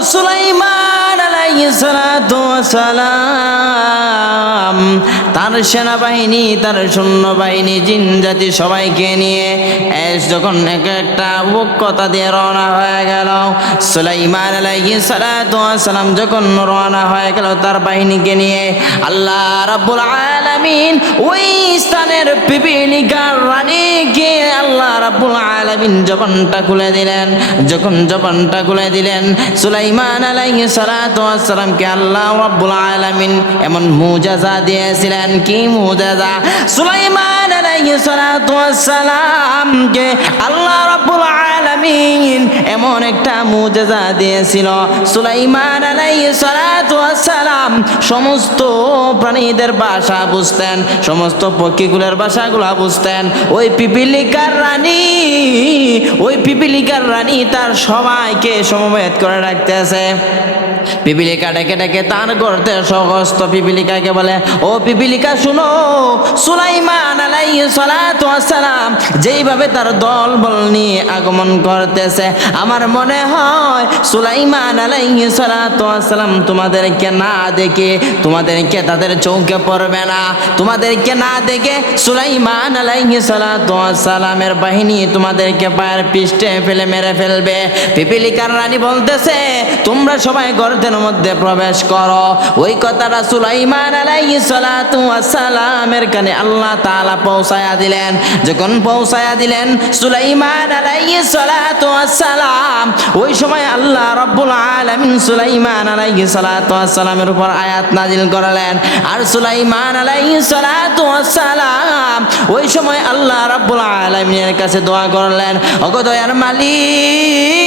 সুলাইমান আলাইহিস সালাতু ওয়াস সালাম তার সেনাবাহিনী, তার সৈন্যবাহিনী, জিন জাতি সবাইকে নিয়ে যখন এক একটা অভিজ্ঞতা দিয়ে রওনা হয়ে গেল, সুলাইমান আলাইহিস সালাতু ওয়াস সালাম যখন রওনা হয়ে গেল তার বাহিনীকে নিয়ে, আল্লাহ রাব্বুল আলামিন ওই স্থানের পিপিলিকার রানীকে আল্লাহ রাব্বুল আলামিন জবানটা খুলে দিলেন। যখন জবানটা খুলে দিলেন, সুলাইমান আলাইহিস সালাতু ওয়াস সালামকে আল্লাহ রাব্বুল আলামিন এমন মুজিজা দিয়েছিলেন। কি মুজিজা? সুলাইমান আলাইহিস সালাতু ওয়াস সালামকে আল্লাহ রাব্বুল আলামিন এমন একটা মুজিজা দিয়েছিল, সুলাইমান আলাইহিস সালাতু ওয়াস সালাম সমস্ত প্রাণীদের ভাষা বুঝতেন, সমস্ত পক্ষীগুলোর ভাষাগুলো বুঝতেন। ওই পিপিলিকার রানী তার সবাইকে সমবেত করে রাখতেছে। পিপিলিকা ডেকে ডেকে তার করতে সমস্ত পিপিলিকাকে বলে, ও পিপিলিকা শুনো, সুলাইমান আলাইহিস সালাতু ওয়াস সালাম যেইভাবে তার দলবল নিয়ে আগমন করতেছে, আমার মনে হয় সুলাইমান আলাইহিস সালাতু ওয়াস সালাম তোমাদেরকে না দেখে, তোমাদেরকে তাদের চৌকে পড়বে না, তোমাদেরকে না দেখে সুলাইমান আলাইহিস সালাতু ওয়াস সালামের বাহিনী তোমাদেরকে পায়ের পিষ্টে ফেলে মেরে ফেলবে। পিপিলিকার রানী বলতেছে, তোমরা সবাই গর্তের মধ্যে প্রবেশ করো। ওই কথাটা সুলাইমান আলাইহিস সালাতু ওয়াস সালামের কানে আল্লাহ তাআলা পৌঁছায়া দিলেন। যখন পৌঁছায়া দিলেন সুলাইমান আলাইহিস সালাতু ওয়াস সালাম, ওই সময় আল্লাহ রাব্বুল আলামিন সুলাইমান আলাইহিস সালাতু ওয়াস সালামের উপর আয়াত নাজিল করলেন। আর সুলাইমান আলাইহিস সালাতু ওয়াস সালাম ওই সময় আল্লাহ রাব্বুল আলামিনের কাছে দোয়া করলেন, ওগো দয়ার মালিক,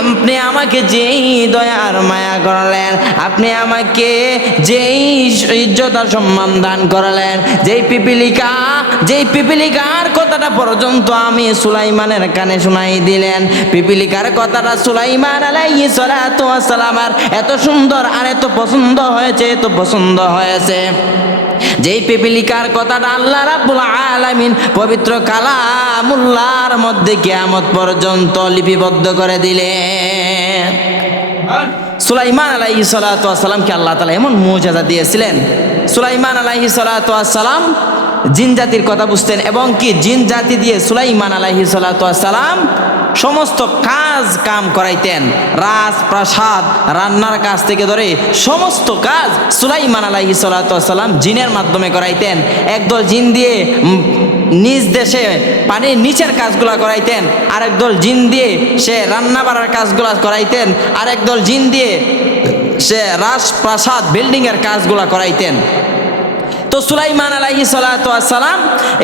আপনি আমাকে যেই দয়ার মায়া করলেন, আপনি আমাকে যেই ইজ্জত আর সম্মান দান করলেন, যেই পিপিলিকার কথাটা পর্যন্ত আমি সুলাইমানের কানে শোনাই দিলেন, পিপিলিকার কথাটা সুলাইমান আলাইহিস সালাতু ওয়াস সালামের এত সুন্দর আর এত পছন্দ হয়েছে, যেই পিপিলিকার কথাটা আল্লাহ রাব্বুল আলামিন পবিত্র কালামুল্লাহর মধ্যে কিয়ামত পর্যন্ত লিপিবদ্ধ করে দিলেন। সুলাইমান আলাইহিস সালাতু ওয়াস সালামকে আল্লাহ তাআলা এমন মুজিজা দিয়েছিলেন। সুলাইমান আলাইহিস সালাতু ওয়াস সালাম জিন জাতির কথা বুঝতেন, এবং কি জিন জাতি দিয়ে সুলাইমান আলাইহিস সালাতু ওয়াস সালাম সমস্ত কাম করাইতেন। রাজপ্রাসাদ, রান্নার কাজ থেকে ধরে সমস্ত কাজ সুলাইমান আলাইহিস সালাতু ওয়াস সালাম জিনের মাধ্যমে করাইতেন। একদল জিন দিয়ে নিজ দেশে পানির নিচের কাজগুলা করাইতেন, আরেকদল জিন দিয়ে সে রান্না বাড়ার কাজগুলা করাইতেন, আরেকদল জিন দিয়ে সে রাজপ্রাসাদ বিল্ডিংয়ের কাজগুলা করাইতেন। তো সুলাইমান আলাইহিস সালাতু ওয়াস সালাম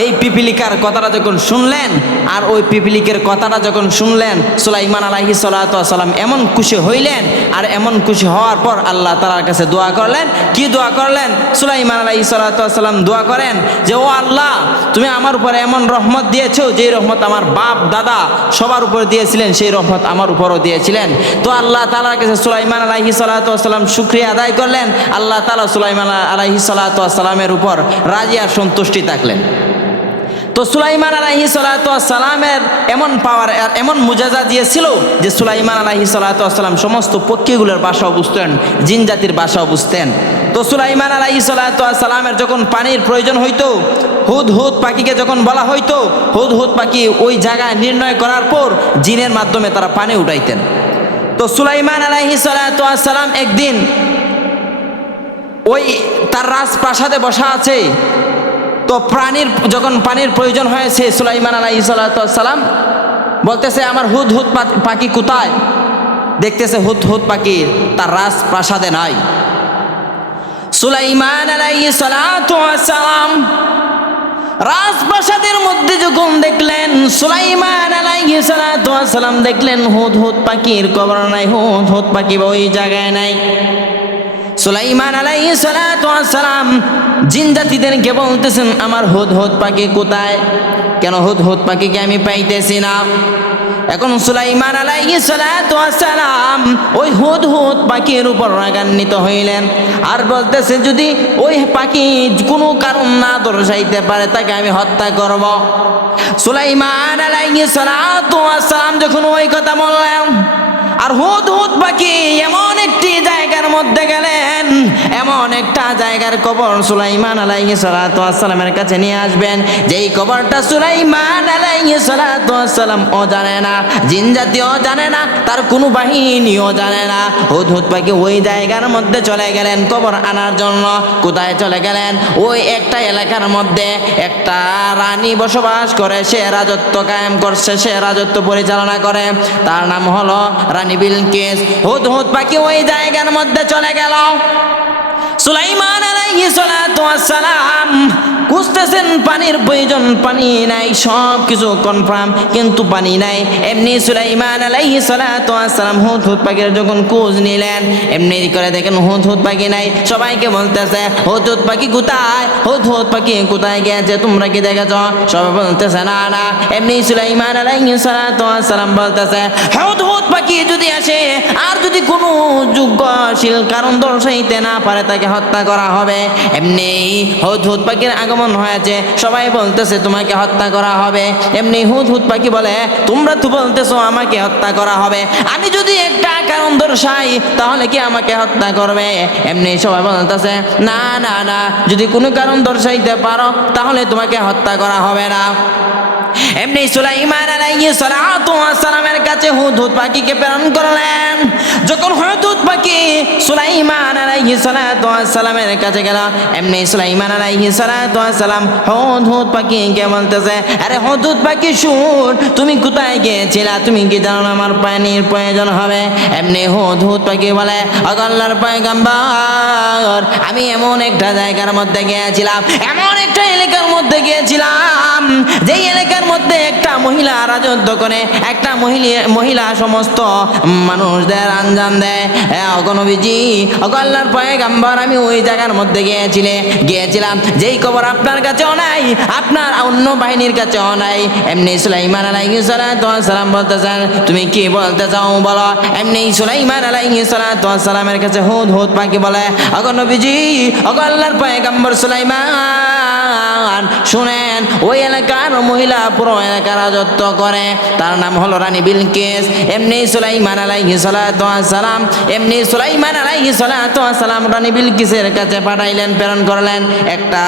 এই পিপিলিকার কথাটা যখন শুনলেন, আর ওই পিপিলিকের কথাটা যখন শুনলেন, সুলাইমান আলাইহিস সালাতু ওয়াস সালাম এমন খুশি হইলেন। আর এমন খুশি হওয়ার পর আল্লাহ তাআলার কাছে দোয়া করলেন। কি দোয়া করলেন? সুলাইমান আলাইহিস সালাতু ওয়াস সালাম দোয়া করেন যে, ও আল্লাহ, তুমি আমার উপরে এমন রহমত দিয়েছো, যে রহমত আমার বাপ দাদা সবার উপর দিয়েছিলেন, সেই রহমত আমার উপরও দিয়েছিলেন। তো আল্লাহ তাআলার কাছে সুলাইমান আলাইহিস সালাতু ওয়াস সালাম শুকরিয়া আদায় করলেন। আল্লাহ তাআলা সুলাইমান আলাইহিস সালাতু ওয়াস সালামের উপর রাজি আর সন্তুষ্টি থাকলেন। তো সুলাইমান আলাইহিস সালাতু ওয়াস সালামের এমন পাওয়ার আর এমন মুজিজা দিয়েছিল যে সুলাইমান আলাইহিস সালাতু ওয়াস সালাম সমস্ত পক্ষীগুলোর ভাষাও বুঝতেন, জিন জাতির ভাষাও বুঝতেন। তো সুলাইমান আলাইহিস সালাতু ওয়াস সালামের যখন পানির প্রয়োজন হইতো, হুদহুদ পাখিকে যখন বলা হইতো, হুদহুদ পাখি ওই জায়গায় নির্ণয় করার পর জিনের মাধ্যমে তারা পানি উঠাইতেন। তো সুলাইমান আলাইহিস সালাতু ওয়াস সালাম একদিন ওই তার রাজপ্রাসাদে বসা আছে। তো যখন পানির প্রয়োজন হয়েছে, সুলাইমান আলাইহিস সালাতু ওয়াস সালাম বলতেছে, আমার হুদহুদ পাখি কোথায়? দেখতেছে হুদহুদ পাখি তার রাজপ্রাসাদে নাই। সুলাইমান আলাইহিস সালাতু ওয়াস সালাম রাজপ্রাসাদের মধ্যে যখন দেখলেন, সুলাইমান আলাইহিস সালাতু ওয়াস সালাম দেখলেন হুদহুদ পাখির খবর নাই, হুদহুদ পাখি ওই জায়গায় নাই। সুলাইমান আলাইহিস সালাতু ওয়াস সালাম জিন জাতিদেরকে বলতেছেন, আমার হুদহুদ পাখি কোথায়? কেন হুদহুদ পাখিকে আমি পাইতেছি না? এখন সুলাইমান আলাইহিস সালাতু ওয়াস সালাম ওই হুদহুদ পাখির উপর রাগান্বিত হইলেন, আর বলতেছে, যদি ওই পাখি কোনো কারণ না দর্শাইতে পারে তাকে আমি হত্যা করব। সুলাইমান আলাইহিস সালাতু ওয়াস সালাম যখন ওই কথা বললেন, আর হুদহুদ পাখি এমন একটি জায়গার মধ্যে গেলেন, এমন একটা জায়গার কবর সুলাইমান আলাইহিস সালাতু ওয়াস সালামের কাছে নিয়ে আসবেন, যেই কবরটা সুলাইমান আলাইহিস সালাতু ওয়াস সালাম ও জানে না, জিন জাতিও জানে না, তার কোনো বাহিনীও জানে না। হুদহুদ পাখি ওই জায়গার মধ্যে চলে গেলেন কবর আনার জন্য। কোথায় চলে গেলেন? ওই একটা এলাকার মধ্যে একটা রানী বসবাস করে, সে রাজত্ব কায়েম করছে, সে রাজত্ব পরিচালনা করে, তার নাম হলো রানী বিলকিস। হুদহুদ পাখি ওই জায়গার মধ্যে চলে গেল। সুলাইমান আলাইহিস সালাতু ওয়াস সালাম খুঁজতেছেন পানির প্রয়োজন, পানি নাই, সব কিছু কনফার্ম, কিন্তু পানি নাই। এমনি সুলাইমান আলাইহিস সালাতু ওয়াস সালাম হুদহুদ পাখির যখন খোঁজ নিলেন, এমনি করে দেখেন হুদহুদ পাখি নাই। সবাইকে বলতেছে হুদহুদ পাখি কোথায়, হুদহুদ পাখি কোথায় গেছে, তোমরা কি দেখেছ? সবাই বলতেছে না না। এমনি সুলাইমান আলাইহিস সালাতু ওয়াস সালাম বলতেছে হুদহুদ পাখি যদি আসে আর যদি কোনো যোগ্যশীল কারণ দর্শাইতে না পারে, তাকে হত্যা করা হবে। এমনি হুদহুদ পাখির আগমন হয়েছে, সবাই বলতেছে তোমাকে হত্যা করা হবে। এমনি হুদহুদ পাখি বলে তোমরা তো বলতেছো আমাকে হত্যা করা হবে, আমি যদি একটা কারণ দর্শাই তাহলে কি আমাকে হত্যা করবে? এমনি সবাই বলতেছে না না না, যদি কোনো কারণ দর্শাইতে পারো তাহলে তোমাকে হত্যা করা হবে না। এমনি সুলাইমান আলাইহিস সালাতু ওয়াস সালামের কাছে হুদহুদ পাখিকে প্রেরণ করলেন। যখন হুদহুদ পাখি সুলাইমান আলাইহিস সালাতু ওয়াস সালামের কাছে গেল, এমনি সুলাইমান আলাইহিস সালাতু ওয়াস সালাম হুদহুদ পাখিকে বলতেছে আরে হুদহুদ পাখি শুন, তুমি কোথায় গিয়েছিলা? তুমি কি জানো না আমার পানির প্রয়োজন হবে? এমনি হুদহুদ পাখি বলে ওগো আল্লাহর পয়গম্বর, আমি এমন একটা জায়গার মধ্যে গিয়েছিলাম, এমন একটা এলাকার মধ্যে গিয়েছিলাম, যেই এলাকার মধ্যে একটা মহিলা রাজত্ব করে, একটা মহিলা সমস্ত মানুষদের আঞ্জাম দেয়। ওগো নবীজি, ওগো আল্লাহর পয়গম্বর, আমি ওই জায়গার মধ্যে গিয়েছিলাম, যেই খবর আপনার কাছেও নাই, আপনার অন্য বাহিনীর কাছেও নাই। এমনি সুলাইমান আলাইহিস সালাতু ওয়াস সালাম বলতেছেন তুমি কি বলতে চাও বলো? এমনি সুলাইমান আলাইহিস সালাতু ওয়াস সালামের কাছে হুদহুদ পাখি বলে ওগো নবীজি, ওগো আল্লাহর পয়গম্বর সুলাইমান, শুনেন ওই এলাকার মহিলা পুরো এলাকা রাজত্ব করে, তার নাম হলো রানী বিলকিস। এমনি সুলাইমান আলাইহিস সালাতু ওয়াস সালাম রানী বিলকিসের কাছে পাঠাইলেন, প্রেরণ করলেন, একটা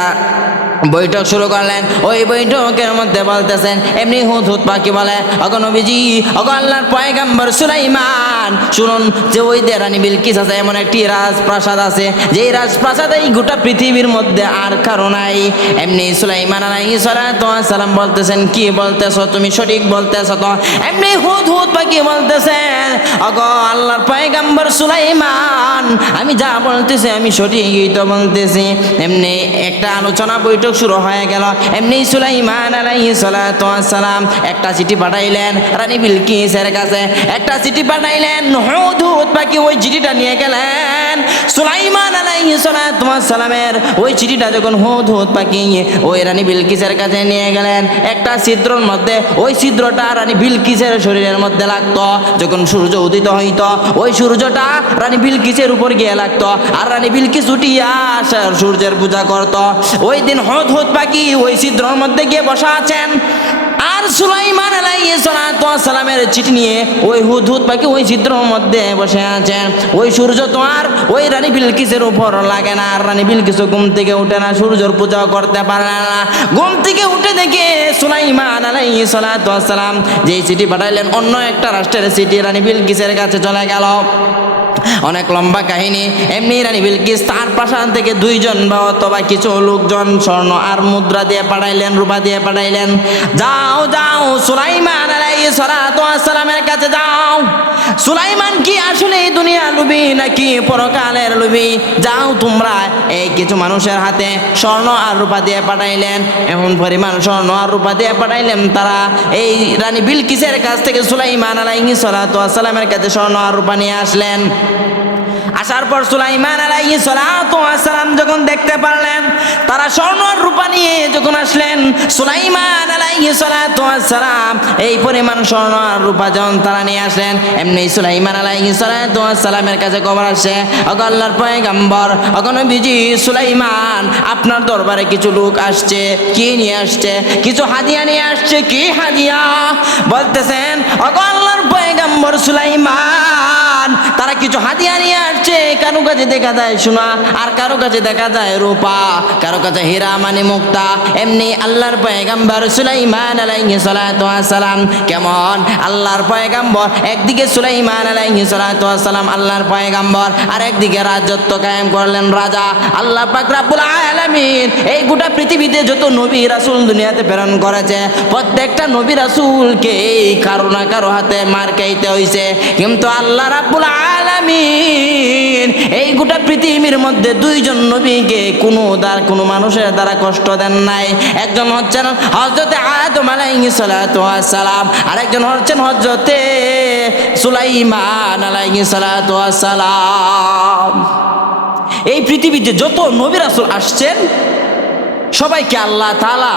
বৈঠক শুরু করলেন। ওই বৈঠকের মধ্যে বলতেছেন এমনি হুদহুদ পাখি বলে ওগো নবীজি, ওগো আল্লাহর পয়গম্বর সুলাইমান, শুনুন যে ওই যে রানী বিলকিস আছে, এমন একটি রাজপ্রাসাদ আছে, যেই রাজপ্রাসাদ এই গোটা পৃথিবীর মধ্যে আর কারো নাই। এমনি সুলাইমান আলাইহিস সালাতু ওয়াস সালাম বলতেছেন কি বলতেছো তুমি, সঠিক বলতেছো তো? এমনি হুদহুদ পাখি বলতেছেন ওগো আল্লাহর পয়গম্বর সুলাইমান, আমি যা বলতেছি আমি সঠিকই তো বলতেছি। এমনি একটা আলোচনা বৈঠক শুরু হয়ে গেল। এমনি সুলাইমান আলাইহিস সালাতু ওয়াস সালাম একটা চিঠি পাঠাইলেন রানী বিলকিসের কাছে, একটা চিঠি পাঠাইলেন। হুদহুদ পাখি ওই চিঠিটা নিয়ে গেলেন সুলাইমান আলাইহিস সালাতু ওয়াস সালামের। ওই চিঠিটা যখন হুদহুদ পাখি ওই রানী বিলকিসের কাছে নিয়ে গেলেন, একটা ছিদ্রের মধ্যে, ওই ছিদ্রটা রানী বিলকিসের শরীরের মধ্যে লাগতো। যখন সূর্য উদিত হইতো, ওই সূর্যটা রানী বিলকিসের উপর গিয়ে লাগতো, আর রানী বিলকিস উঠিয়া সূর্যের পূজা করত। ওই দিন হুদহুদ পাখি ওই ছিদ্রের মধ্যে গিয়ে বসা আছেন, আর সুলাইমান আলাইহিস সালাতু ওয়াস সালামের চিঠি নিয়ে ওই হুদহুদ পাখি ওই ছিদ্রের মধ্যে বসে আছেন। ওই সূর্য তো আর ওই রানী বিলকিসের উপর লাগে না, আর রানী বিলকিস ঘুম থেকে উঠে না, সূর্যের পূজা করতে পারে না। ঘুম থেকে উঠে দেখে সুলাইমান আলাইহিস সালাতু ওয়াস সালাম যেই চিঠি পাঠাইলেন অন্য একটা রাষ্ট্রের চিঠি রানী বিলকিসের কাছে চলে গেল। অনেক লম্বা কাহিনী। এমনি রানী বিলকিস তার প্রাসাদ থেকে দুইজন বা অথবা কিছু লোকজন স্বর্ণ আর মুদ্রা দিয়ে পাঠাইলেন, রূপা দিয়ে পাঠাইলেন, যাও যাও সুলাইমান আলাইহিস সালাতু ওয়াস সালামের কাছে যাও। সুলাইমান কি আসলে এই দুনিয়া লুবি নাকি পরকালের লুবি? যাও তোমরা। এই কিছু মানুষের হাতে স্বর্ণ আর রূপা দিয়ে পাঠাইলেন, এমন পরিমাণ স্বর্ণ আর রূপা দিয়ে পাঠাইলেন, তারা এই রানী বিলকিসের কাছ থেকে সুলাইমান আলাইহিস সালাতু ওয়াস সালামের কাছে স্বর্ণ আর রূপা নিয়ে আসলেন। আসার পর সুলাইমান আলাইহিস সালাতু ওয়াস সালাম যখন দেখতে পারলেন তারা স্বর্ণ আর রূপা নিয়ে যখন আসলেন, সুলাইমান আলাইহিস সালাতু ওয়াস সালাম এই পরিমাণ স্বর্ণ আর রূপা যখন তারা নিয়ে আসলেন, এমনি সুলাইমান আলাইহিস সালাতু ওয়াস সালামের কাছে খবর আসে ওগো আল্লাহর পয়গম্বর, ওগো নবীজি সুলাইমান, আপনার দরবারে কিছু লোক আসছে। কি নিয়ে আসছে? কিছু হাদিয়া নিয়ে আসছে। কি হাদিয়া? বলতেছেন ওগো আল্লাহর পয়গম্বর সুলাইমান, কিছু হাদিয়া নিয়ে আসছে। কারো কাছে দেখা যায় সোনা, আর কারো কাছে দেখা যায় রূপা, কারো কাছে হীরা মানি মুক্তা। এমনি আল্লাহর পয়গম্বর সুলাইমান আলাইহিস সালাতু ওয়াস সালাম কেমন? আল্লাহর পয়গম্বর একদিকে সুলাইমান আলাইহিস সালাতু ওয়াস সালাম আল্লাহর পয়গম্বর, আর একদিকে রাজত্ব কায়েম করলেন রাজা। আল্লাহ পাক রব্বুল আলামিন এই গোটা পৃথিবীতে যত নবী রাসূল দুনিয়াতে প্রেরণ করেছে, প্রত্যেকটা নবী রাসূলকে কারো না কারো হাতে মার খাইতে হইছে। কিন্তু আল্লাহ রাব্বুল আলামিন এই গোটা পৃথিবীর মধ্যে দুইজন নবীকে কোনো মানুষের দ্বারা কষ্ট দেন নাই। একজন হচ্ছেন হযরতে আদম আলাইহিস সালাতু ওয়াস সালাম, আর একজন হচ্ছেন হযরতে সুলাইমান আলাইহিস সালাতু ওয়াস সালাম। এই পৃথিবীতে যত নবী রাসূল আসছেন সবাইকে আল্লাহ তাআলা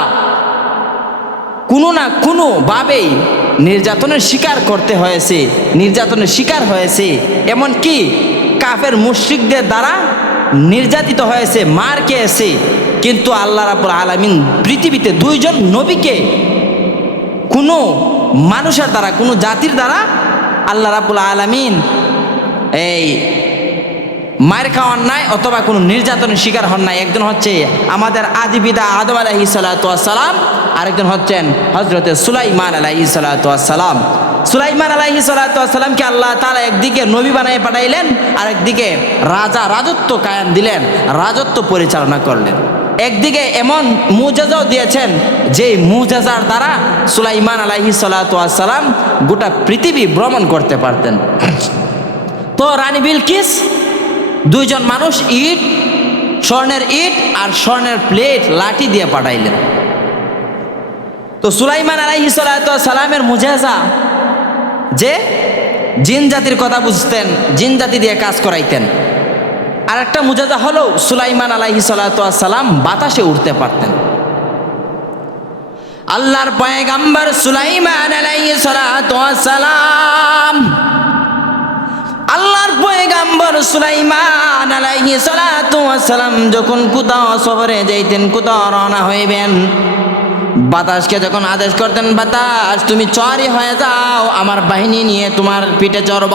কোনো না কোনো ভাবেই নির্যাতনের শিকার করতে হয়েছে, নির্যাতনের শিকার হয়েছে। এমনকি কাফের মুশরিকদের দ্বারা নির্যাতিত হয়েছে, মার খেয়েছে। কিন্তু আল্লাহ রাব্বুল আলামিন পৃথিবীতে দুইজন নবীকে কোনো মানুষের দ্বারা, কোনো জাতির দ্বারা আল্লাহ রাব্বুল আলামিন এই মার খাওয়ান নাই অথবা কোনো নির্যাতনের শিকার হন নাই। একজন হচ্ছে আমাদের আদি পিতা আদম আলাইহিস সালাতু ওয়াস সালাম, আরেকজন হচ্ছেন হযরতে সুলাইমান আলাইহিস সালাতু ওয়াস সালাম। সুলাইমান আলাইহিস সালাতু ওয়াস সালামকে আল্লাহ তাআলা একদিকে নবী বানিয়ে পাঠাইলেন, আর একদিকে রাজত্ব কায়েম দিলেন, রাজত্ব পরিচালনা করলেন। একদিকে এমন মুজিজাও দিয়েছেন যে মুজিজার দ্বারা সুলাইমান আলাইহিস সালাতু ওয়াস সালাম গোটা পৃথিবী ভ্রমণ করতে পারতেন। তো রানী বিলকিস দুইজন মানুষ স্বর্ণের ইট আর স্বর্ণের প্লেট লাঠি দিয়ে পাঠাইলেন। তো সুলাইমান আলাইহিস সালাতু ওয়াস সালামের মুজিজা যে জিন জাতির কথা বুঝতেন, জিন জাতি দিয়ে কাজ করাইতেন। আর একটা মুজিজা হলো সুলাইমান আলাইহিস সালাতু ওয়াস সালাম বাতাসে উঠতে পারতেন। আল্লাহর পয়গম্বর সুলাইমান আলাইহিস সালাতু ওয়াস সালাম, আল্লাহর পয়গম্বর সুলাইমান আলাইহিস সালাতু ওয়াস সালাম যখন কোথাও সফরে যাইতেন, কোথাও রওনা হইবেন, বাতাসকে যখন আদেশ করতেন, বাতাস তুমি চড়ি হয়ে যাও, আমার বাহিনী নিয়ে তোমার পিঠে চড়ব,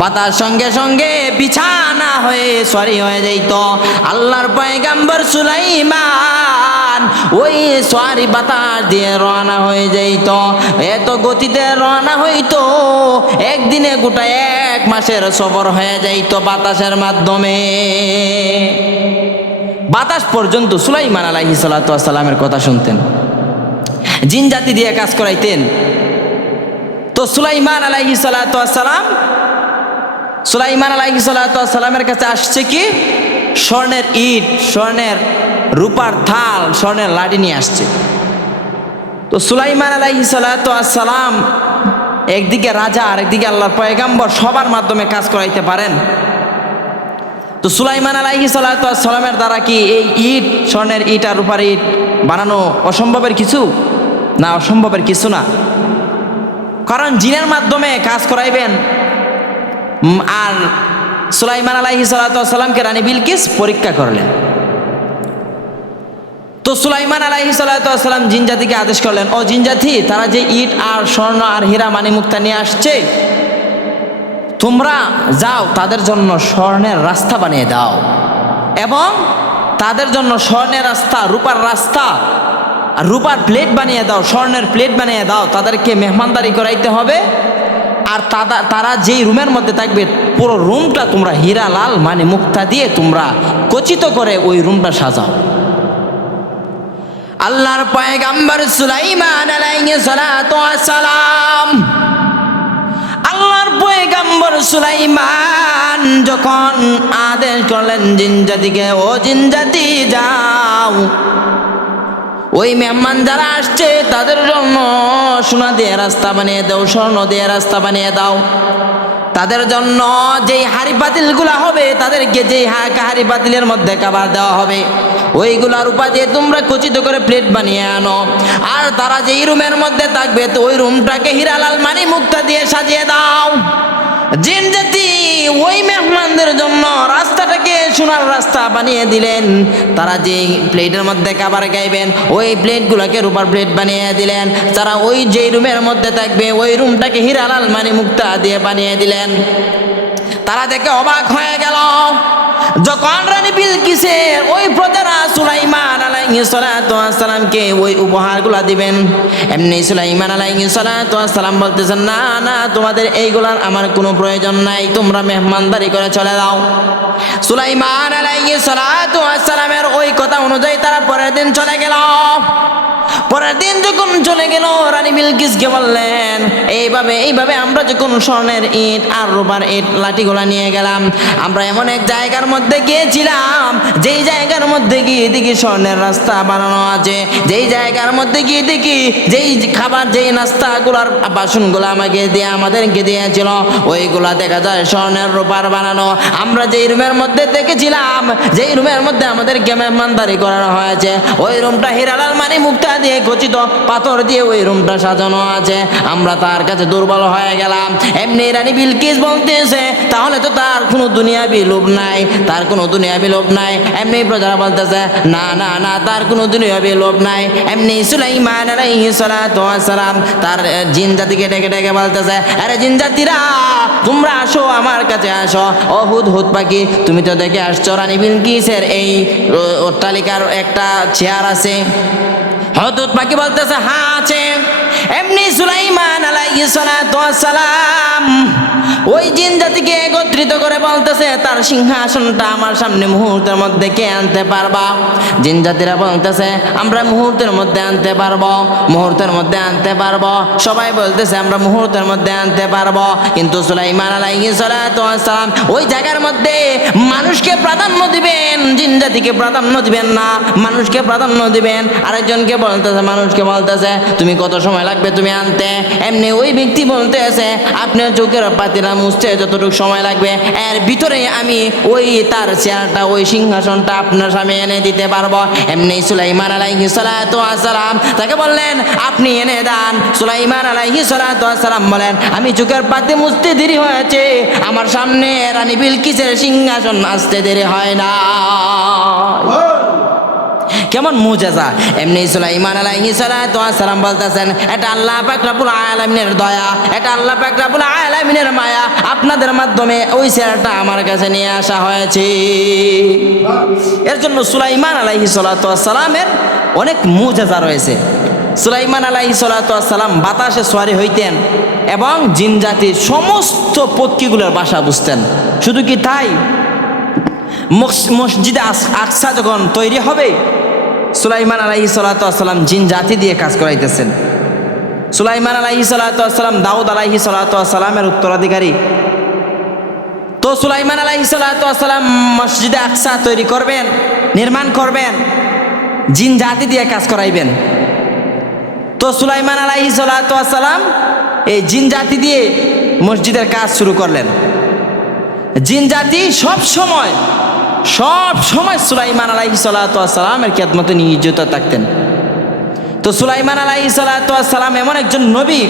বাতাস সঙ্গে সঙ্গে বিছানা হয়ে সরি হয়ে যাইত। আল্লাহর পয়গম্বর সুলাইমান ওই সরি বাতাস দিয়ে রওনা হয়ে যাইত। এত গতিতে রওনা হইতো, একদিনে গোটা 1 মাসের সফর হয়ে যাইত বাতাসের মাধ্যমে। বাতাস পর্যন্ত সুলাইমান আলাইহিস সালাতু ওয়াস সালামের কথা শুনতেন, জিন জাতি দিয়ে কাজ করাইতেন। তো সুলাইমান আলাইহিস সালাতু ওয়াস সালামের কাছে আসছে কি? স্বর্ণের ইট, স্বর্ণের রূপার থাল, স্বর্ণের লাঠি নিয়ে আসছে। তো সুলাইমান আলাইহিস সালাতু ওয়াস সালাম একদিকে রাজা আর একদিকে আল্লাহর পয়গম্বর, সবার মাধ্যমে কাজ করাইতে পারেন। তো সুলাইমান আলাইহিস সালাতু ওয়াস সালামের দ্বারা কি এই ইট, স্বর্ণের ইট আর রূপার ইট বানানো অসম্ভবের কিছু না? অসম্ভবের কিছু না, কারণ জিনের মাধ্যমে কাজ করাইবেন। আর সুলাইমান আলাইহিস সালাতু ওয়াস সালামকে রানী বিলকিস পরীক্ষা করলেন। তো সুলাইমান আলাইহিস সালাতু ওয়াস সালাম জিন জাতিকে আদেশ করলেন, ও জিন জাতি, তারা যে ইট আর স্বর্ণ আর হীরা মানি মুক্তা নিয়ে আসছে, তোমরা যাও তাদের জন্য স্বর্ণের রাস্তা বানিয়ে দাও, এবং তাদের জন্য স্বর্ণের রাস্তা, রূপার রাস্তা আর রূপার প্লেট বানিয়ে দাও, স্বর্ণের প্লেট বানিয়ে দাও। তাদেরকে মেহমানদারি করাইতে হবে। আর তারা যেই রুমের মধ্যে থাকবে, পুরো রুমটা তোমরা হীরা লাল মানে মুক্তা দিয়ে তোমরা খচিত করে ওই রুমটা সাজাও। আল্লাহর পয়গম্বর সুলাইমান আলাইহিস সালাতু ওয়াস সালাম, আল্লাহর পয়গম্বর সুলাইমান যখন আদেশ করলেন জিন জাতিকে, ও জিন জাতি যাও, ওই মেহমান যারা আসছে তাদের জন্য সোনা দিয়ে রাস্তা বানিয়ে দাও, স্বর্ণ দিয়ে রাস্তা বানিয়ে দাও। তাদের জন্য যেই হাড়ি পাতিলগুলা হবে, তাদেরকে যেই হাড়ি পাতিলের মধ্যে খাবার দেওয়া হবে, ওইগুলা রূপা দিয়ে তোমরা খচিত করে প্লেট বানিয়ে আনো। আর তারা যেই রুমের মধ্যে থাকবে, তো ওই রুমটাকে হীরালাল মানি মুক্তা দিয়ে সাজিয়ে দাও। জিন জাতি ওই মেহমানদের জন্য রাস্তাটাকে সোনার রাস্তা বানিয়ে দিলেন। তারা যে প্লেটের মধ্যে খাবার খাইবেন, ওই প্লেটগুলোকে রূপার প্লেট বানিয়ে দিলেন। তারা ওই যেই রুমের মধ্যে থাকবে, ওই রুমটাকে হীরালাল মানি মুক্তা দিয়ে বানিয়ে দিলেন। তারা দেখে অবাক হয়ে গেল। যখন রানী বিলকিসের ওই প্রজারা সুলাইমান আলাইহিস সালাতু ওয়াস সালামকে ওই উপহারগুলা দিবেন, এমনি সুলাইমান আলাইহিস সালাতু ওয়াস সালাম বলতেছেন, না না, তোমাদের এইগুলার আমার কোনো প্রয়োজন নাই, তোমরা মেহমানদারি করে চলে যাও। সুলাইমান আলাইহিস সালাতু ওয়াস সালামের ওই কথা অনুযায়ী তারা পরের দিন চলে গেল। পরের দিন যখন চলে গেল, রানী বিলকিসকে বললেন, এইভাবে আমরা যখন স্বর্ণের ইট আর রূপার ইট লাঠিগুলা নিয়ে গেলাম, আমরা এমন এক জায়গার মধ্যে গিয়েছিলাম, যেই জায়গার মধ্যে গিয়ে দেখি স্বর্ণের রাস্তা বানানো আছে, যেই জায়গার মধ্যে গিয়ে দেখি যেই খাবার যেই নাস্তাগুলার বাসনগুলো আমাদেরকে দিয়েছিল, ওইগুলা দেখা যায় স্বর্ণের রূপার বানানো। আমরা যেই রুমের মধ্যে দেখেছিলাম, যেই রুমের মধ্যে আমাদেরকে মেহমানদারি করানো হয়েছে, ওই রুমটা হীরালাল মানি মুক্তা দিয়ে খচিত পাথর দিয়ে ওই রুমটা সাজানো আছে। আমরা তার কাছে দুর্বল হয়ে গেলাম। এমনি রানী বিলকিস বলতেছে, তাহলে তো তার কোনো দুনিয়াবি লোভ নাই, তার কোনো দুনিয়াবি লোভ নাই। এমনি প্রজারা বলতেছে, না না না, তার কোনো দুনিয়াবি লোভ নাই। এমনি সুলাইমান আলাইহিস সালাতু ওয়াস সালাম তার জিন জাতিকে ডেকে ডেকে বলতেছে, আরে জিন জাতিরা, তোমরা আসো, আমার কাছে আসো। ও হুদ পাখি, তুমি তো দেখে আসছো রানী বিলকিসের এই অট্টালিকার একটা চেয়ার আছে। হুদ পাখি বলতেছে, হ্যাঁ আছে। এমনি সুলাইমান আলাইহিস সালাতু ওয়াস সালাম ওই জিন জাতিকে একত্রিত করে বলতেছে, তার সিংহাসনটা আমার সামনে মুহূর্তের মধ্যে কে আনতে পারবা? জিন জাতিরা বলতেছে, আমরা মুহূর্তের মধ্যে আনতে পারবো, মুহূর্তের মধ্যে আনতে পারবো। সবাই বলতেছে, আমরা মুহূর্তের মধ্যে আনতে পারবো। কিন্তু সুলাইমান আলাইহিস সালাতু ওয়াস সালাম ওই জায়গার মধ্যে মানুষকে প্রাধান্য দিবেন, জিন জাতিকে প্রাধান্য দিবেন না, মানুষকে প্রাধান্য দিবেন। আরেকজনকে বলতেছে, মানুষকে বলতেছে, তুমি কত সময় লাগবে তুমি আনতে? এমনি ওই ব্যক্তি বলতেছে, আপনার চোখের পাতিরা মুছতে যতটুকু সময় লাগবে, এর ভিতরে আমি ওই তার চেয়ারটা, ওই সিংহাসনটা আপনার সামনে এনে দিতে পারবো। এমনি সুলাইমান আলাইহিস সালাতু ওয়াস সালাম তাকে বললেন, আপনি এনে দেন। সুলাইমান আলাইহিস সালাতু ওয়াস সালাম বলেন, আমি চোখের পাতি মুছতে দেরি হয়েছে, আমার সামনে রানী বিলকিসের সিংহাসন আসতে দেরি হয় না। কেমন মুজিজা! এমনি সুলাইমান আলাইহিস সালাতু ওয়াস সালাম বলতেছেন, এটা আল্লাহ পাক রব্বুল আলামিনের দয়া, এটা আল্লাহ পাক রব্বুল আলামিনের মায়া, আপনাদের মাধ্যমে ওই চেয়ারটা আমার কাছে নিয়ে আসা হয়েছে। এর জন্য সুলাইমান আলাইহিস সালাতু ওয়াস সালামের অনেক মুজিজা রয়েছে। সুলাইমান আলাইহিস সালাতু ওয়াস সালাম বাতাসে সওয়ারি হইতেন এবং জিন জাতির সমস্ত পক্ষীগুলোর ভাষা বুঝতেন। শুধু কি তাই, মসজিদে আকসা যখন তৈরি হবে, সুলাইমান আলাইহিস সালাতু ওয়াস সালাম জিন জাতি দিয়ে কাজ করাইতেছেন। সুলাইমান আলাইহিস সালাতু ওয়াস সালাম দাউদ আলাইহিস সালাতু ওয়াস সালামের উত্তরাধিকারী। তো সুলাইমান আলাইহিস সালাতু ওয়াস সালাম মসজিদে আকসা তৈরি করবেন, নির্মাণ করবেন, জিন জাতি দিয়ে কাজ করাইবেন। তো সুলাইমান আলাইহিস সালাতু ওয়াস সালাম এই জিন জাতি দিয়ে মসজিদের কাজ শুরু করলেন। জিন জাতি সব সময় সুলাইমান আলাইহিস সালাতু ওয়াস সালামের খেদমতে নিয়োজিত থাকতেন। তো সুলাইমান আলাইহিস সালাতু ওয়াস সালাম এমন একজন নবী,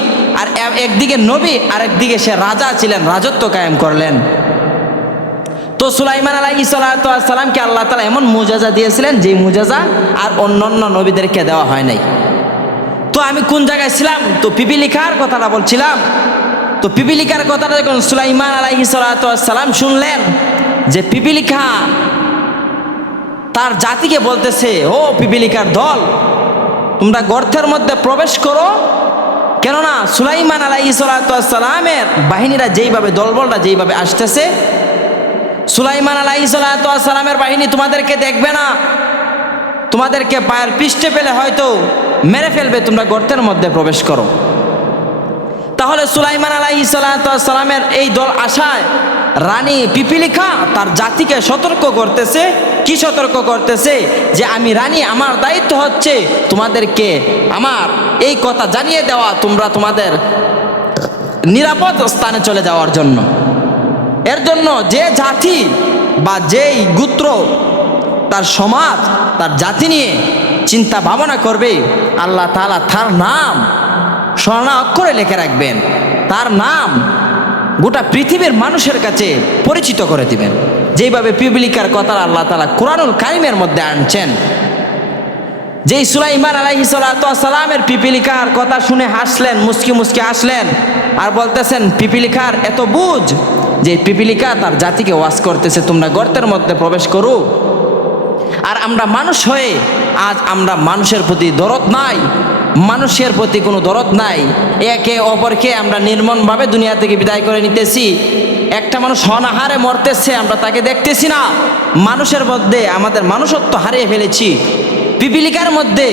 আর একদিকে নবী আর একদিকে সে রাজা ছিলেন, রাজত্ব কায়েম করলেন। তো সুলাইমান আলাইহিস সালাতু ওয়াস সালামকে আল্লাহ তাআলা এমন মুজিজা দিয়েছিলেন, যে মুজিজা আর অন্যান্য নবীদেরকে দেওয়া হয় নাই। তো আমি কোন জায়গায় ছিলাম? তো পিপিলিকার কথাটা বলছিলাম। তো পিপিলিকার কথাটা যখন সুলাইমান আলাইহিস সালাতু ওয়াস সালাম শুনলেন, যে পিপিলিকা তার জাতিকে বলতেছে, ও পিপিলিকার দল, তোমরা গর্তের মধ্যে প্রবেশ করো, কেননা সুলাইমান আলাইহিস সালাতু ওয়াস সালামের বাহিনীরা যেইভাবে, দলবলটা যেইভাবে আসতেছে, সুলাইমান আলাইহিস সালাতু ওয়াস সালামের বাহিনী তোমাদেরকে দেখবে না, তোমাদেরকে পায়ের পিষ্টে পেলে হয়তো মেরে ফেলবে, তোমরা গর্তের মধ্যে প্রবেশ করো। তাহলে সুলাইমান আলাইহিস সালাতু ওয়াস সালামের এই দল আসায় রানী পিপিলিকা তার জাতিকে সতর্ক করতেছে। কি সতর্ক করতেছে? যে আমি রানী, আমার দায়িত্ব হচ্ছে তোমাদেরকে আমার এই কথা জানিয়ে দেওয়া, তোমরা তোমাদের নিরাপদ স্থানে চলে যাওয়ার জন্য। এর জন্য যে জাতি বা যেই গোত্র তার সমাজ, তার জাতি নিয়ে চিন্তা ভাবনা করবে, আল্লাহ তাআলা তার নাম স্বর্ণ অক্ষরে লিখে রাখবেন, তার নাম গোটা পৃথিবীর মানুষের কাছে পরিচিত করে দিবেন। যেইভাবে পিপিলিকার কথা আল্লাহ তাআলা কুরআনুল কারীমের মধ্যে আনছেন। যেই সুলাইমান আলাইহিস সালাতু ওয়াস সালামের পিপিলিকার কথা শুনে হাসলেন, মুস্কি মুস্কি হাসলেন, আর বলতেছেন, পিপিলিকার এত বুঝ, যে পিপিলিকা তার জাতিকে ওয়াজ করতেছে তোমরা গর্তের মধ্যে প্রবেশ করো। আর আমরা মানুষ হয়ে আজ আমরা মানুষের প্রতি দরদ নাই, মানুষের প্রতি কোনো দরদ নাই, একে অপরকে আমরা নির্মমভাবে দুনিয়া থেকে বিদায় করে নিতেছি। একটা মানুষ অনাহারে মরতেছে, আমরা তাকে দেখতেছি না। মানুষের মধ্যে আমাদের মানুষত্ব হারিয়ে ফেলেছি। পিপিলিকার মধ্যে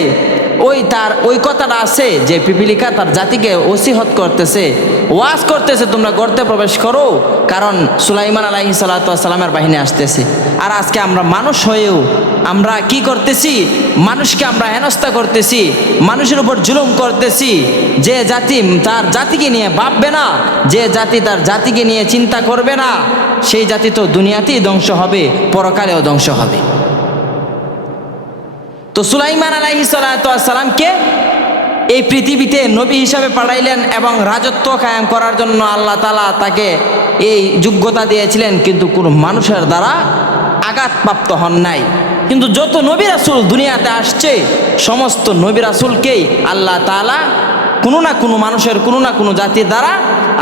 ওই কথাটা আছে যে পিপিলিকা তার জাতিকে ওসিহত করতেছে, ওয়াজ করতেছে তোমরা গর্তে প্রবেশ করো, কারণ সুলাইমান আলাইহিস সালাতু ওয়াস সালামের বাহিনী আসতেছে। আর আজকে আমরা মানুষ হয়েও আমরা কি করতেছি? মানুষকে আমরা হেনস্থা করতেছি, মানুষের উপর জুলুম করতেছি। যে জাতি তার জাতিকে নিয়ে ভাববে না, যে জাতি তার জাতিকে নিয়ে চিন্তা করবে না, সেই জাতি তো দুনিয়াতেই ধ্বংস হবে, পরকালেও ধ্বংস হবে। তো সুলাইমান আলাইহিস সালাতু ওয়াস সালামকে এই পৃথিবীতে নবী হিসাবে পাঠাইলেন এবং রাজত্ব কায়েম করার জন্য আল্লাহ তাআলা তাকে এই যোগ্যতা দিয়েছিলেন, কিন্তু কোনো মানুষের দ্বারা আঘাতপ্রাপ্ত হন নাই। কিন্তু যত নবী রাসূল দুনিয়াতে আসছে, সমস্ত নবী রাসূলকেই আল্লাহ তাআলা কোনো না কোনো মানুষের, কোনো না কোনো জাতির দ্বারা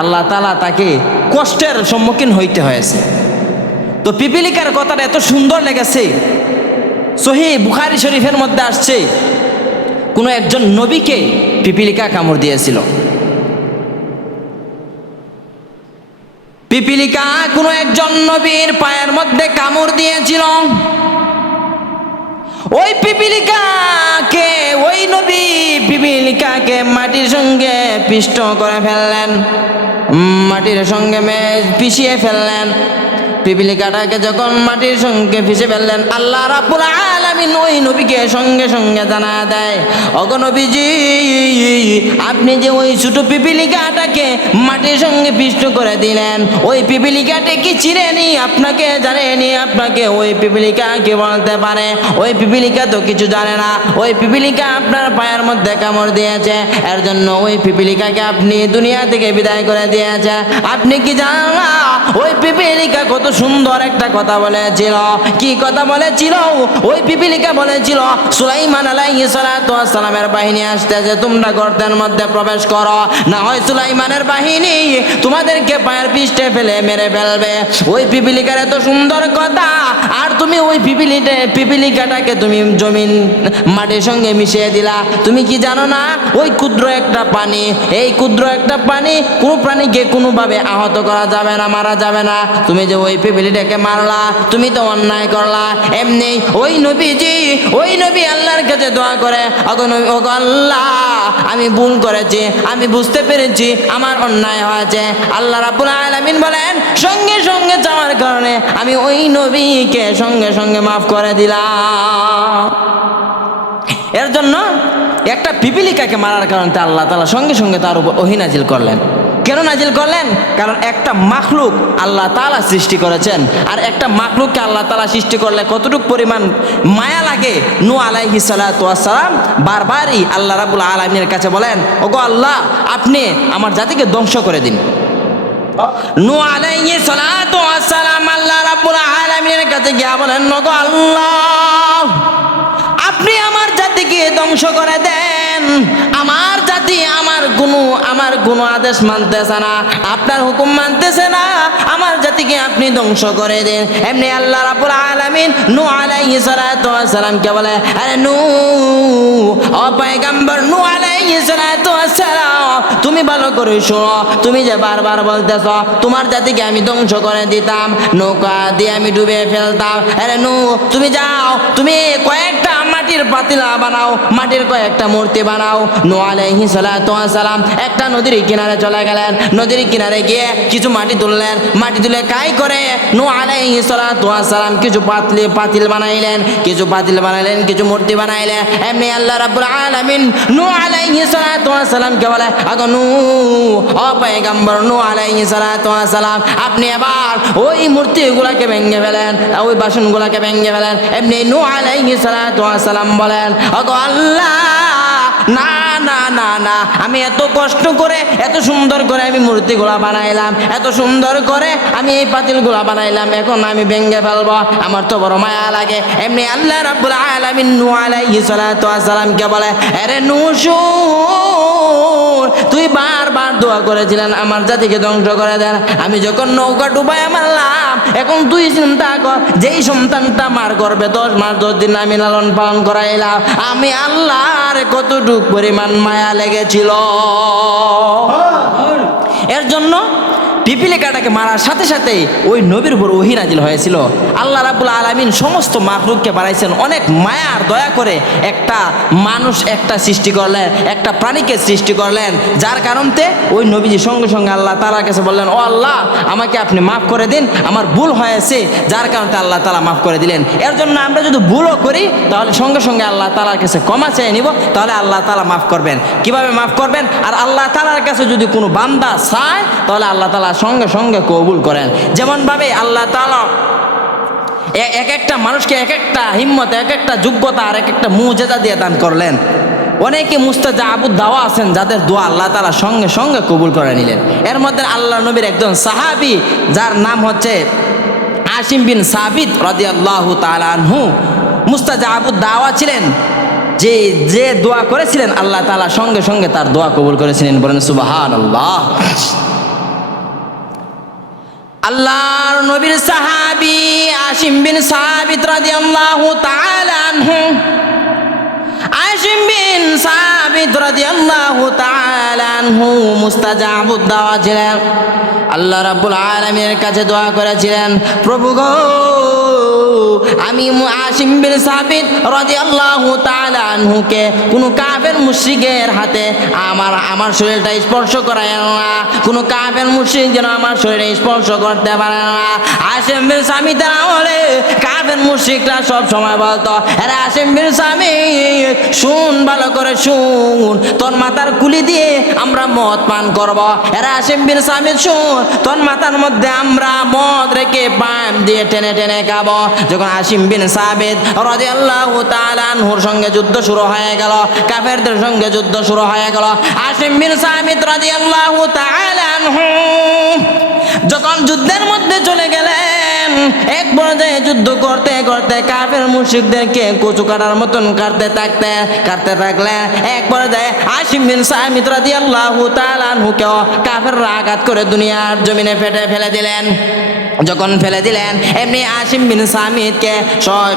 আল্লাহ তাআলা তাকে কষ্টের সম্মুখীন হইতে হয়েছে। তো পিপিলিকার কথাটা এত সুন্দর লেগেছে। সহিহ বুখারী শরীফের মধ্যে আসছে কোনো একজন নবীকে পিপিলিকা কামড় দিয়েছিল। পিপিলিকা কোনো একজন নবীর পায়ের মধ্যে কামড় দিয়েছিল। ওই পিপিলিকাকে, ওই নবী পিপিলিকাকে মাটির সঙ্গে পিষ্ট করে ফেললেন, মাটির সঙ্গে পিষিয়ে ফেললেন। পিপিলিকাটাকে যখন মাটির সঙ্গে পিষে ফেললেন, আল্লাহ রাব্বুল আলামিন ওই নবীকে সঙ্গে সঙ্গে জানা দেয়, ওগো নবীজি, আপনি যে ওই ছোট পিপিলিকাটাকে মাটির সঙ্গে পিষ্ট করে দিলেন, ওই পিপিলিকাটা কি চিনেনি, আপনাকে জানেনি, আপনাকে ওই পিপিলিকা কি বলতে পারে? ওই পিপিলিকা তো কিছু জানে না। ওই পিপিলিকা আপনার পায়ের মধ্যে কামড় দিয়েছে, এর জন্য ওই পিপিলিকাকে আপনি দুনিয়া থেকে বিদায় করে দিয়েছে। আপনি কি জানেন না ওই পিপিলিকা কত সুন্দর একটা কথা বলেছিল? কি কথা বলেছিল? ওই পিপিলিকা বলেছিল সুলাইমান আলাইহিস সালাতু ওয়াস সালামের বাহিনী আসতেছে, তোমরা গর্তের মধ্যে প্রবেশ করো, না হয় সুলাইমানের বাহিনী তোমাদেরকে পায়ের পিষ্টে ফেলে মেরে ফেলবে। ওই পিপিলিকার এত সুন্দর কথা, আর তুমি ওই পিপিলিকাটাকে তুমি জমিন মাটির সঙ্গে মিশিয়ে দিলা। তুমি কি জানো না ওই ক্ষুদ্র একটা পানি, এই ক্ষুদ্র একটা পানি কোনো প্রাণীকে কোনোভাবে আহত করা যাবে না, মারা যাবে না। তুমি যে ওই পিপিলিটাকে মারলা, তুমি তো অন্যায় করলা। এমনি ওই নবীজি, ওই নবী আল্লাহর কাছে দোয়া করে, ওগো আল্লাহ, আমি ভুল করেছি, আমি বুঝতে পেরেছি আমার অন্যায় হয়েছে। আল্লাহ রাব্বুল আলামিন বলেন সঙ্গে সঙ্গে যাওয়ার কারণে আমি ওই নবীকে সঙ্গে সঙ্গে মাফ করে দিলাম। এর জন্য একটা পিপিলিকাকে মারার কারণে আল্লাহ তাআলা সঙ্গে সঙ্গে তার উপর ওহী নাজিল করলেন। কেন নাজিল করলেন? কারণ একটা মাখলুক আল্লাহ তাআলা সৃষ্টি করেছেন, আর একটা মাখলুককে আল্লাহ তাআলা সৃষ্টি করলে কতটুকু পরিমাণ মায়া লাগে। নূহ আলাইহিস সালাতু ওয়াস সালাম বারবারই আল্লাহ রাব্বুল আলামিনের কাছে বলেন, ওগো আল্লাহ, আপনি আমার জাতিকে ধ্বংস করে দিন। নূহ আলাইহিস সালাতু ওয়াস সালাম আল্লাহ রাব্বুল আলামিনের কাছে গিয়ে বলেন, ওগো আল্লাহ, আপনি আমার জাতিকে ধ্বংস করে দেন। আমার জাতি আমার কোনো আদেশ মানতেছে না, আপনার হুকুম মানতেছে না, আমার জাতিকে আপনি ধ্বংস করে দেন। এমনি আল্লাহ রাব্বুল আলামিন নূহ আলাইহিস সালাতু ওয়াস সালামকে বলে, আরে নূহ, ও পয়গম্বর নূহ আলাইহিস সালাতু ওয়াস সালাম, তুমি ভালো করে শোনো, তুমি যে বারবার বলতেছ তোমার জাতিকে আমি ধ্বংস করে দিতাম, নৌকা দিয়ে আমি ডুবে ফেলতাম। আরে নূহ, তুমি যাও, তুমি কয়েকটা মাটির পাতিলা বানাও, মাটির কয়েকটা মূর্তি বানাও। নূহ আলাইহিস সালাতু ওয়াস সালাম একটা নদীর কিনারে চলে গেলেন, নদীর কিনারে গিয়ে কিছু মাটি তুললেন, মাটি তুলে কাই করে নূহ আলাইহিস সালাতু ওয়াস সালাম কিছু পাতিল বানাইলেন, কিছু মূর্তি বানাইলেন। এমনি আল্লাহ রাব্বুল আলামিন নূহ আলাইহিস সালাতু ওয়াস সালামকে বলে, আগো নূহ, ও পয়গম্বর নূহ আলাইহিস সালাতু ওয়াস সালাম, আপনি আবার ওই মূর্তিগুলোকে ভেঙে ফেলেন, ওই বাসনগুলোকে ভেঙে ফেলেন। এমনি নূহ আলাইহিস সালাতু ওয়াস সালাম বলেন, আগো আল্লাহ, না না না না, আমি এত কষ্ট করে এত সুন্দর করে আমি মূর্তিগুলা বানাইলাম, এত সুন্দর করে আমি এই পাতিলগুলা বানাইলাম, এখন আমি ভেঙে ফেলবো, আমার তো বড় মায়া লাগে। এমনি আল্লাহ রাব্বুল আলামিন নূহ আলাইহিস সালাতু ওয়াস সালামকে বলে, আরে নূহ শুন, তুই বারবার দোয়া করেছিলেন আমার জাতিকে ধ্বংস করে দেন, আমি যখন নৌকা ডুবাই মারলাম, এখন তুই চিন্তা কর, যেই সন্তানটা মার করবে 10 মাস 10 দিন আমি লালন পালন করাইলাম, আমি আল্লাহর কতটুক পরিমাণ মায়া লেগেছিল। এর জন্য পিপিলিকাটাকে মারার সাথে সাথে ওই নবীর উপর ওহী নাজিল হয়েছিল। আল্লাহ রাব্বুল আলামিন সমস্ত মাখলুককে বানাইছেন অনেক মায়া আর দয়া করে, একটা মানুষ একটা সৃষ্টি করলেন, একটা প্রাণীকে সৃষ্টি করলেন, যার কারণতে ওই নবীজি সঙ্গে সঙ্গে আল্লাহ তাআলার কাছে বললেন, ও আল্লাহ আমাকে আপনি মাফ করে দিন, আমার ভুল হয়েছে, যার কারণে আল্লাহ তাআলা মাফ করে দিলেন। এর জন্য আমরা যদি ভুলও করি তাহলে সঙ্গে সঙ্গে আল্লাহ তাআলার কাছে ক্ষমা চেয়ে নিব, তাহলে আল্লাহ তাআলা মাফ করবেন। কিভাবে মাফ করবেন? আর আল্লাহ তাআলার কাছে যদি কোনো বান্দা চায় তাহলে আল্লাহ তাআলা সঙ্গে সঙ্গে কবুল করেন। যেমনভাবে আল্লাহ তাআলা এক একটা মানুষকে এক একটা হিম্মত, এক একটা যোগ্যতা আর এক একটা মুজিজা দিয়ে দান করলেন। অনেকে মুস্তাজাবুদ দাওয়া আছেন যাদের দোয়া আল্লাহ তাআলা সঙ্গে সঙ্গে কবুল করে নিলেন। এর মধ্যে আল্লাহ নবীর একজন সাহাবী যার নাম হচ্ছে আসিম বিন সাবিত রাদিয়াল্লাহু তাআলা আনহু, মুস্তাজাবুদ দাওয়া ছিলেন, যে যে দোয়া করেছিলেন আল্লাহ তাআলা সঙ্গে সঙ্গে তার দোয়া কবুল করেছিলেন। বলেন সুবহানাল্লাহ। আল্লাহর নবীর সাহাবী আসিম বিন সাবিত রাদিয়াল্লাহু তাআলা আনহু, আসিম বিন সাবিত রাদিয়াল্লাহু তাআলা আনহু মুস্তাজাবুদ দাওয়া ছিলেন। আল্লাহ রাব্বুল আলামিনের কাছে দোয়া করেছিলেন, প্রভু গো, আমি আসিম বিন সাবিত রাদিয়াল্লাহু তাআলা আনহুকে কোনো কাফের মুশরিকের হাতে আমার শরীরটা স্পর্শ করায় না, কোনো কাফের মুশরিক যেন আমার শরীরে স্পর্শ করতে পারে না। আসিম বিন সাবিতের আমলে কাফের মুশরিকরা সব সময় বলতো, আরে আসিম বিন সাবিত শুন, ভালো করে শুন, তোর মাথার কুলি দিয়ে আমরা মদ পান করব। আরে আসিম বিন সাবিত শুন, তোর মাথার মধ্যে আমরা মদ রেখে পাম দিয়ে টেনে টেনে খাবো। যখন আসিম বিন সাবিত রাদিয়াল্লাহু তাআলা আনহুর সঙ্গে যুদ্ধ শুরু হয়ে গেল, কাফেরদের সঙ্গে যুদ্ধ শুরু হয়ে গেল, আসিম বিন সাবিত রাদিয়াল্লাহু তাআলা আনহু যখন যুদ্ধের মধ্যে চলে গেলেন, এক পর্যায়ে যুদ্ধ করতে করতে কাফের মুশরিকদেরকে কচু কাটার মতন কাটতে থাকলেন। এক পর্যায়ে আসিম বিন সাবিত রাদিয়াল্লাহু তাআলা আনহুকেও কাফেররা আঘাত করে দুনিয়ার জমিনে ফেলে দিলেন। যখন ফেলে দিলেন, এমনি আসিম বিন সামিতকে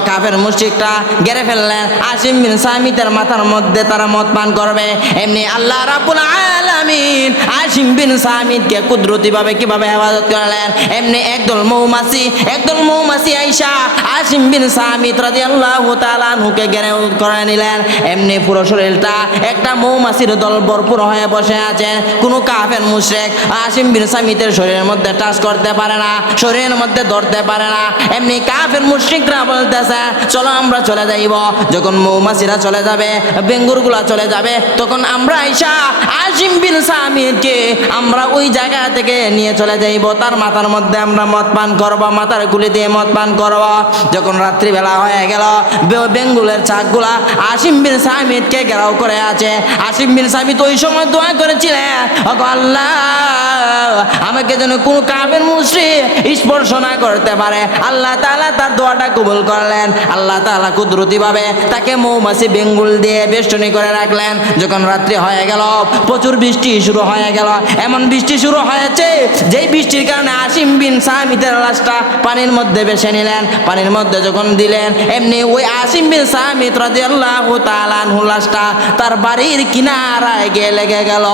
কাফের মুশরিকরা ঘিরে ফেললেন। আসিম বিন সামিতের মাথার মধ্যে তারা মদ পান করবে। এমনি আল্লাহ রাব্বুল আলামিন আসিম বিন সামিতকে কুদরতিভাবে কিভাবে হেফাজত করলেন, এমনি একদল মৌমাছি আইসা আসিম বিন সামিত রাদিয়াল্লাহু তাআলা আনহুকে ঘিরে করে নিলেন। এমনি পুরো শরীরটা একটা মৌমাছির দল ভরপুর হয়ে বসে আছেন। কোনো কাফের মুশরিক আসিম বিন সামিতের শরীরের মধ্যে টাচ করতে পারে না, শরীরের মধ্যে ধরতে পারে না। এমনি কাফের মুশরিকরা বলতেছে, চলো আমরা চলে যাইব। যখন মৌমাছিরা চলে যাবে, বেঙ্গুরগুলা চলে যাবে, তখন আমরা আইসা আসিম বিন সামিতকে আমরা ওই জায়গা থেকে নিয়ে চলে যাইব, তার মাথার মধ্যে আমরা মদ পান করব, মাথার গুলি দিয়ে মদ পান করব। যখন রাত্রিবেলা হয়ে গেল, বেঙ্গুলের চাকগুলা আসিম বিন সামিতকে ঘেরাও করে আছে। আসিম বিন সামিত ওই সময় দোয়া করেছিলেন, আল্লাহ আমাকে যেন কোনো কাফের মুশরিক স্পর্শ না করতে পারে। আল্লাহ তাআলা তার দোয়াটা কবুল করলেন। আল্লাহ তাআলা কুদরতিভাবে তাকে মৌমাছি বেঙ্গুল দিয়ে বেষ্টনী করে রাখলেন। যখন রাত্রি হয়ে গেল, প্রচুর বৃষ্টি শুরু হয়ে গেল। এমন বৃষ্টি শুরু হয়েছে যেই বৃষ্টির কারণে আসিম বিন সামিতের লাশটা পানির মধ্যে ভেসে নিলেন। পানির মধ্যে যখন দিলেন, এমনি ওই আসিম বিন সামিত রাদিয়াল্লাহু তাআলা আনহু লাশটা তার বাড়ির কিনারায় গিয়ে লেগে গেল।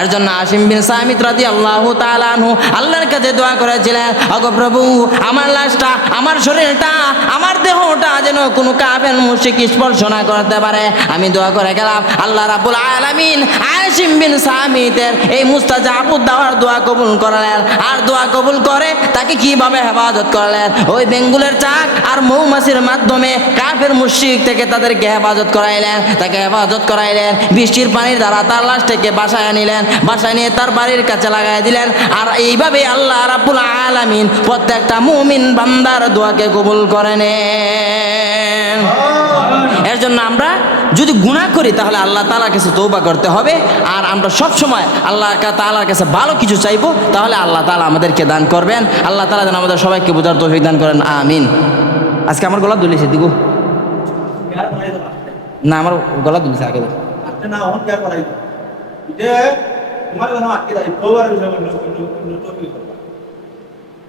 এর জন্য আসিম বিন সামিত রাদিয়াল্লাহু তাআলা আনহু আল্লাহর কাছে দোয়া করেছিলেন, ওগো প্রভু, আমার লাশটা, আমার শরীরটা, আমার দেহটা যেন কোনো কাফের মুশরিক স্পর্শ না করতে পারে। আমি দোয়া করে গেলাম। আল্লাহ রাব্বুল আলামিন আসিম বিন সামিতের এই মুস্তাজাবুদ দাওয়ার দোয়া কবুল করলেন। আর দোয়া কবুল করে তাকে কিভাবে হেফাজত করলেন, ওই বেঙ্গুলের চাক আর মৌমাছির মাধ্যমে কাফের মুশরিক থেকে তাদেরকে হেফাজত করাইলেন। তাকে হেফাজত করাইলেন, বৃষ্টির পানির দ্বারা তার লাশটাকে বাসায় নিলেন, বাসায় নিয়ে তার বাড়ির কাছে লাগাই দিলেন। আর এইভাবে আল্লাহ রাব্বুল আলামিন প্রত্যেকটা মুমিন বান্দার দোয়াকে কবুল করে নেন। এর জন্য আমরা যদি গুনাহ করি তাহলে আল্লাহ তাআলার কাছে তওবা করতে হবে, আর আমরা সব সময় আল্লাহ তাআলার কাছে ভালো কিছু চাইবো, তাহলে আল্লাহ তাআলা আমাদেরকে দান করবেন। আল্লাহ তাআলা যেন আমাদের সবাইকে বোঝার তৌফিক দান করেন, আমিন। আজকে আমার গলা দুলিছে দিগু না, আমার গলা দুলিছে আগে না অন কেয়ার করাই যে তোমার যেন আটকে যায় তোবার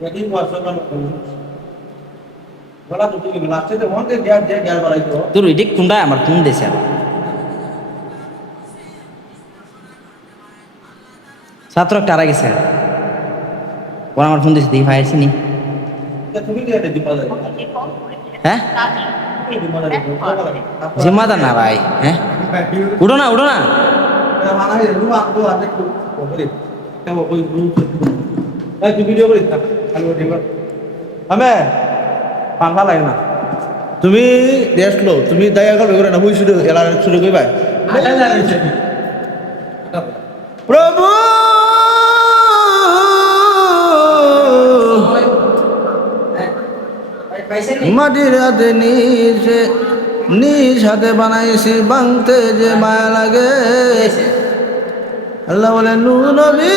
একদিন ওয়াটসঅ্যাপ গলা দুটি লাস্টে যে মন দিয়ে গ্যার করাই তো তোর এটি কোনটা আমার ফোন দিয়েছে আর ছাত্র একটা আড়া গেছে ওরা আমার ফোন দিয়েছে দেখি ভাই আসিনি। তুমি দিয়ে দিবা যায় হ্যাঁ জিম্মাদার না ভাই, হ্যাঁ উঠো না উঠো না। মানাই রুম আপনি আজকে করে কেন ওই রুম এই তুই ভিডিও করিস না খালি ওই ডিমার আমি পাঙ্খা লাগে না তুমি রেস্ট লো, তুমি দয়া করে না হুই শুরু এলা শুরু কইবা প্রভু মাটির হাতে নিজ হাতে বানাইছি, ভাঙতে যে মায়া লাগে। আল্লাহ বলে নূর নবী